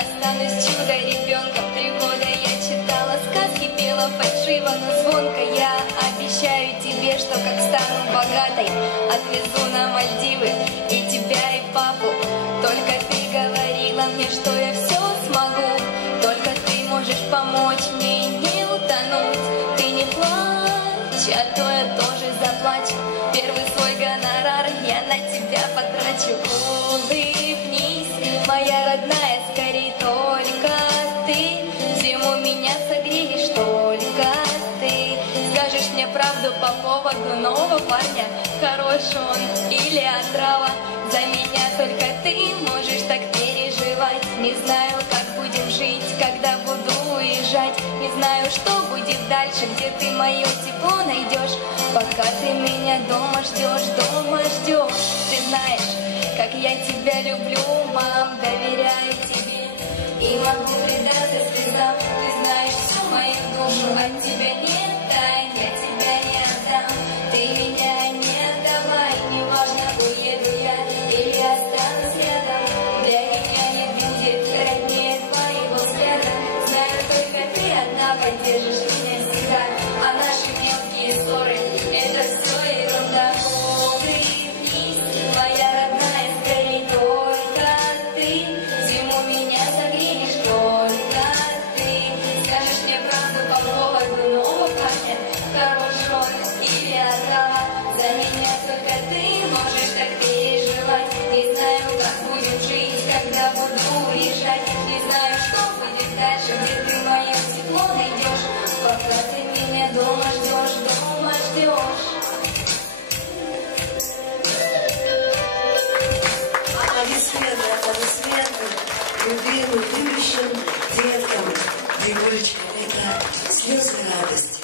останусь чудо-ребенком. 3 года я читала сказки, пела фальшиво, но звонко. Я обещаю тебе, что как стану богатой, отвезу на Мальдивы и тебя, и папу. Только ты говорила мне, что я все смогу, только ты можешь помочь мне не утонуть. Ты не плачь, а то я тоже заплачу. Первый свой гонорар я на тебя потрачу. Улыбнись, моя родная, скорей только ты. Зиму меня согреешь только ты. Скажешь мне правду по поводу нового парня, хорош он или отрава. За меня только ты можешь так переживать. Не знаю, как будем жить, когда буду уезжать. Не знаю, что будет дальше, где ты мое тепло найдешь. Пока ты меня дома ждешь, дома ждешь. Ты знаешь, как я тебя люблю, мам, доверяю тебе. И могу предаться слезам. Ты знаешь всю мою душу, от тебя нет тайн, я тебя не отдам. Ты меня не отдавай, неважно, уеду я или останусь рядом. Для меня не будет роднее твоего взгляда. Знаю, только ты одна поддержишь меня всегда. А наши мелкие ссоры — это все ерунда. Улыбнись, моя родная, скорей только ты. Зиму меня согреешь только ты. Скажешь мне правду по поводу нового парня, хорош он или отрава. За меня только ты можешь так переживать. Не знаю, как будем жить, когда буду уезжать. Не знаю, что будет дальше, где ты мое тепло найдешь. Пока ты меня дома ждешь, дома ждешь. Аплодисменты, аплодисменты любимым, любящим деткам. Девочка, это слезы радости.